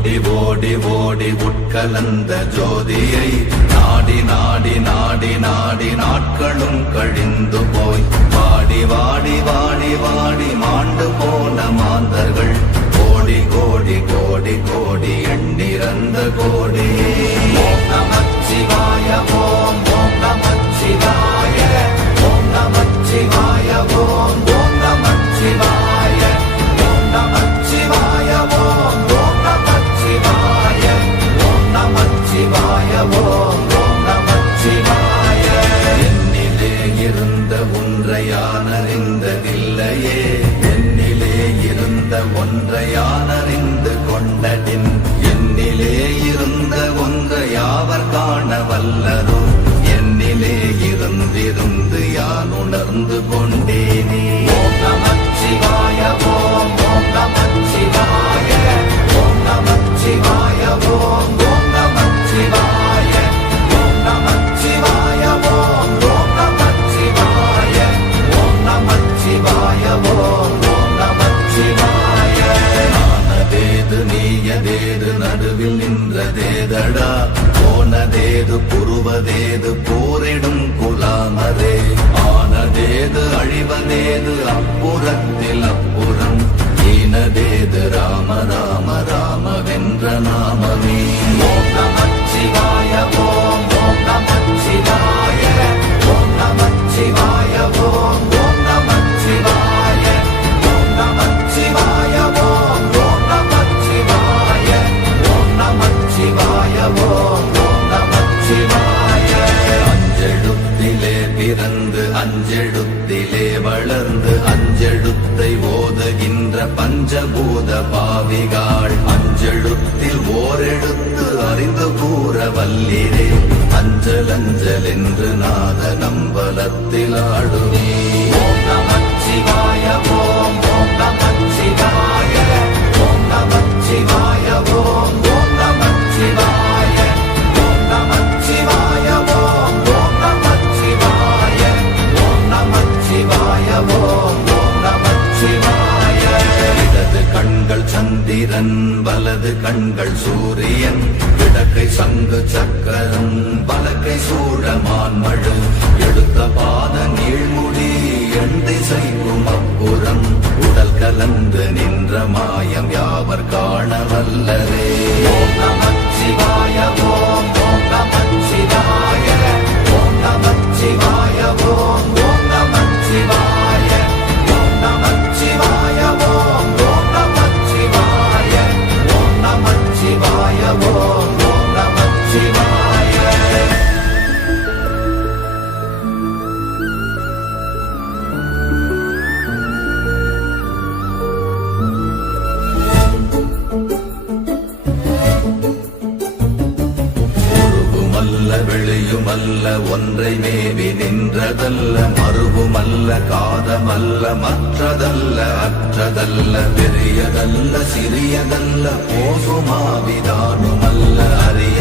ஓடி ஓடி ஓடி உட்கலந்த ஜோதியை நாடி நாடி நாடி நாடி நாட்களும் கழிந்து போய் வாடி வாடி வாடி வாடி மாண்டு போன மாந்தர்கள் கோடி கோடி கோடி கோடி எண்ணிறந்த கோடி. ஓம் நமச்சிவாய ஓம் ஓம் நமச்சிவாய ஓம் நமச்சிவாய ஓம் ஓம் நமச்சிவாய ஓம் நமச்சிவாய ஓம் ஓம் நமச்சிவாய ஓம் நமச்சிவாய ஓம் ஓம் நமச்சிவாய. என்னிலே இருந்த ஒன்றை யான் அறிந்ததில்லையே, என்னிலே இருந்த ஒன்றை யான் அறிந்து கொண்டடின், என்னிலே இருந்த ஒன்றை யாவர் காண வல்லரோ, என்னிலே இருந்திருந்து யான் உணர்ந்து கொண்டேனே. ஓம் நமச்சிவாய ஓம் ஓம் நமச்சிவாய ஓம் நமச்சிவாய ஓம் ஓம் நமச்சிவாய ஓம் நமச்சிவாய ஓம் ஓம் நமச்சிவாய ஓம் நமச்சிவாய ஓம் ஓம் நமச்சிவாய. ஆனதேது நீயதேது நடுவில் நின்றதேதடா, போனதேது புருவதேது போரிடும் குலாமரே, ஆனதேது அழிவதேது அப்புறத்தில் அப்புறம், ஈனதேது ராம ராம ராம வென்ற நாமமே. ஓம் நமச்சிவாய ஓம் ஓம் நமச்சிவாய ஓம் நமச்சிவாய ஓம் ஓம் நமச்சிவாய ஓம் நமச்சிவாய ஓம் ஓம் நமச்சிவாய ஓம் நமச்சிவாய ஓம் ஓம் நமச்சிவாய. அஞ்செழுத்திலே பிறந்து அஞ்செழுத்திலே வளர்ந்து அஞ்செழுத்தை ஓதுகின்ற பஞ்சபூத பாவிகாள், அஞ்செழுத்தில் ஓரெழுத்து அறிந்து கூற வல்லிரே, அஞ்சல் அஞ்சல் என்று நாத நம்பலத்தில் ஆடுவே. ஓம் நமச்சிவாய ஓம் ஓம் நமச்சிவாய ஓம் நமச்சிவாய ஓம் ஓம் நமச்சிவாய ஓம் நமச்சிவாய ஓம் ஓம் நமச்சிவாய ஓம் நமச்சிவாய ஓம் ஓம் நமச்சிவாய. இடது கண்கள் சந்திரன் வலது கண்கள் சூரியன், இடக்கை சங்கு சக்கரம் வலக்கை சூழமான் மழு, எடுத்த பாத நீழ்முடி எண் திசைக்கும் அப்புறம், உடல் கலந்து நின்ற மாயம் யாவர் காண வல்லரே. ஓம் நமச்சிவாய ஓம் ஓம் நமச்சிவாய ஓம் நமச்சிவாய ஓம் ஓம் நமச்சிவாய ஓம் நமச்சிவாய ஓம் ஓம் நமச்சிவாய ஓம் நமச்சிவாய ஓம் ஓம் நமச்சிவாய. வெளியுமல்ல ஒன்றை மேவி நின்றதல்ல, மறுவுமல்ல காதமல்ல மற்றதல்ல அற்றதல்ல, பெரியதல்ல சிறியதல்ல போசுமாவிதானுமல்ல, அரிய